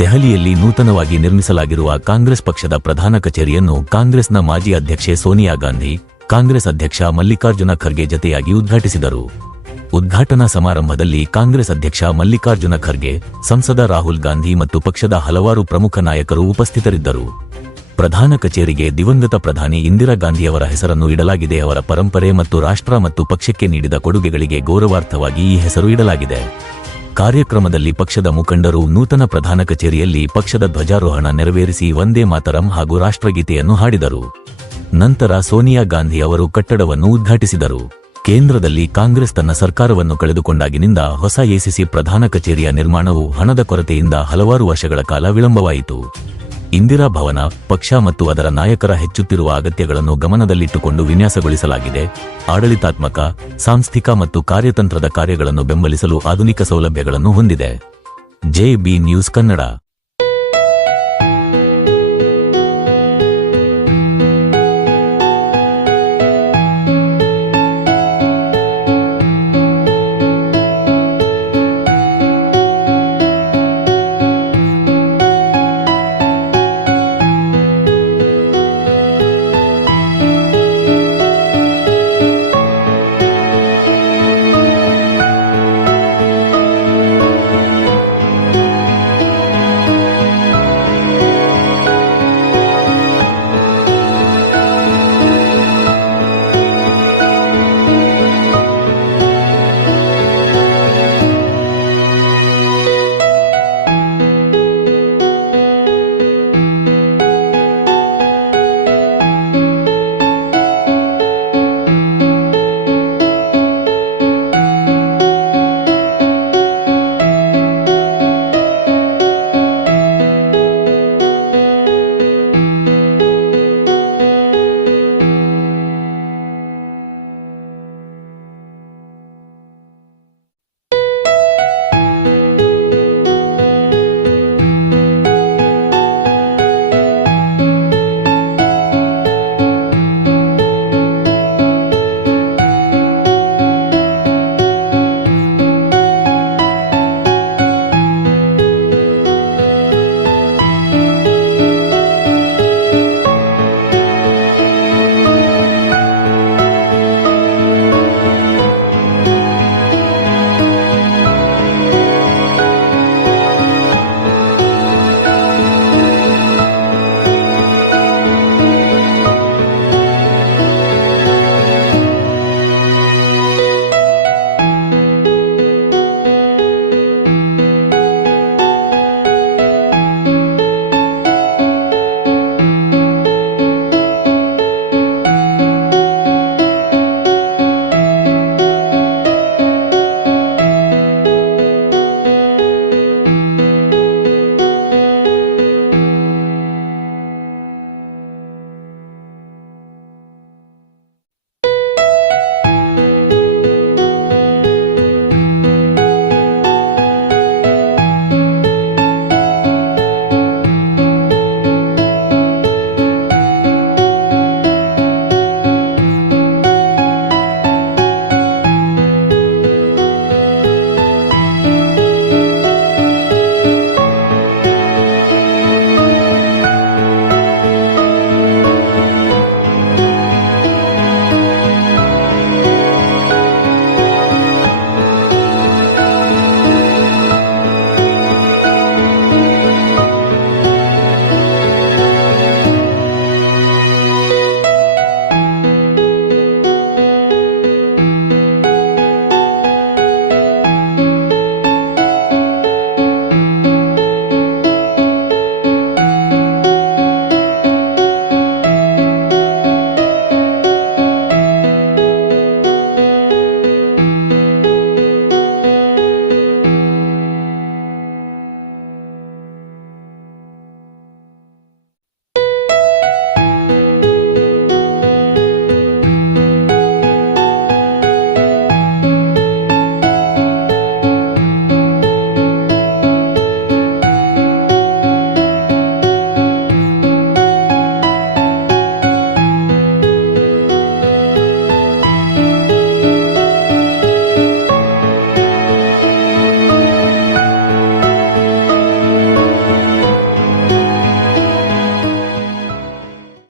ದೆಹಲಿಯಲ್ಲಿ ನೂತನವಾಗಿ ನಿರ್ಮಿಸಲಾಗಿರುವ ಕಾಂಗ್ರೆಸ್ ಪಕ್ಷದ ಪ್ರಧಾನ ಕಚೇರಿಯನ್ನು ಕಾಂಗ್ರೆಸ್ನ ಮಾಜಿ ಅಧ್ಯಕ್ಷೆ ಸೋನಿಯಾ ಗಾಂಧಿ, ಕಾಂಗ್ರೆಸ್ ಅಧ್ಯಕ್ಷ ಮಲ್ಲಿಕಾರ್ಜುನ ಖರ್ಗೆ ಜತೆಯಾಗಿ ಉದ್ಘಾಟಿಸಿದರು. ಉದ್ಘಾಟನಾ ಸಮಾರಂಭದಲ್ಲಿ ಕಾಂಗ್ರೆಸ್ ಅಧ್ಯಕ್ಷ ಮಲ್ಲಿಕಾರ್ಜುನ ಖರ್ಗೆ, ಸಂಸದ ರಾಹುಲ್ ಗಾಂಧಿ ಮತ್ತು ಪಕ್ಷದ ಹಲವಾರು ಪ್ರಮುಖ ನಾಯಕರು ಉಪಸ್ಥಿತರಿದ್ದರು. ಪ್ರಧಾನ ಕಚೇರಿಗೆ ದಿವಂಗತ ಪ್ರಧಾನಿ ಇಂದಿರಾ ಗಾಂಧಿಯವರ ಹೆಸರನ್ನು ಇಡಲಾಗಿದೆ. ಅವರ ಪರಂಪರೆ ಮತ್ತು ರಾಷ್ಟ್ರ ಮತ್ತು ಪಕ್ಷಕ್ಕೆ ನೀಡಿದ ಕೊಡುಗೆಗಳಿಗೆ ಗೌರವಾರ್ಥವಾಗಿ ಈ ಹೆಸರು ಇಡಲಾಗಿದೆ. ಕಾರ್ಯಕ್ರಮದಲ್ಲಿ ಪಕ್ಷದ ಮುಖಂಡರು ನೂತನ ಪ್ರಧಾನ ಕಚೇರಿಯಲ್ಲಿ ಪಕ್ಷದ ಧ್ವಜಾರೋಹಣ ನೆರವೇರಿಸಿ ವಂದೇ ಮಾತರಂ ಹಾಗೂ ರಾಷ್ಟ್ರಗೀತೆಯನ್ನು ಹಾಡಿದರು. ನಂತರ ಸೋನಿಯಾ ಗಾಂಧಿ ಅವರು ಕಟ್ಟಡವನ್ನು ಉದ್ಘಾಟಿಸಿದರು. ಕೇಂದ್ರದಲ್ಲಿ ಕಾಂಗ್ರೆಸ್ ತನ್ನ ಸರ್ಕಾರವನ್ನು ಕಳೆದುಕೊಂಡಾಗಿನಿಂದ ಹೊಸ ಎಸಿಸಿ ಪ್ರಧಾನ ಕಚೇರಿಯ ನಿರ್ಮಾಣವು ಹಣದ ಕೊರತೆಯಿಂದ ಹಲವಾರು ವರ್ಷಗಳ ಕಾಲ ವಿಳಂಬವಾಯಿತು. ಇಂದಿರಾ ಭವನ, ಪಕ್ಷ ಮತ್ತು ಅದರ ನಾಯಕರ ಹೆಚ್ಚುತ್ತಿರುವ ಅಗತ್ಯಗಳನ್ನು ಗಮನದಲ್ಲಿಟ್ಟುಕೊಂಡು ವಿನ್ಯಾಸಗೊಳಿಸಲಾಗಿದೆ. ಆಡಳಿತಾತ್ಮಕ, ಸಾಂಸ್ಥಿಕ ಮತ್ತು ಕಾರ್ಯತಂತ್ರದ ಕಾರ್ಯಗಳನ್ನು ಬೆಂಬಲಿಸಲು ಆಧುನಿಕ ಸೌಲಭ್ಯಗಳನ್ನು ಹೊಂದಿದೆ. J B news Kannada.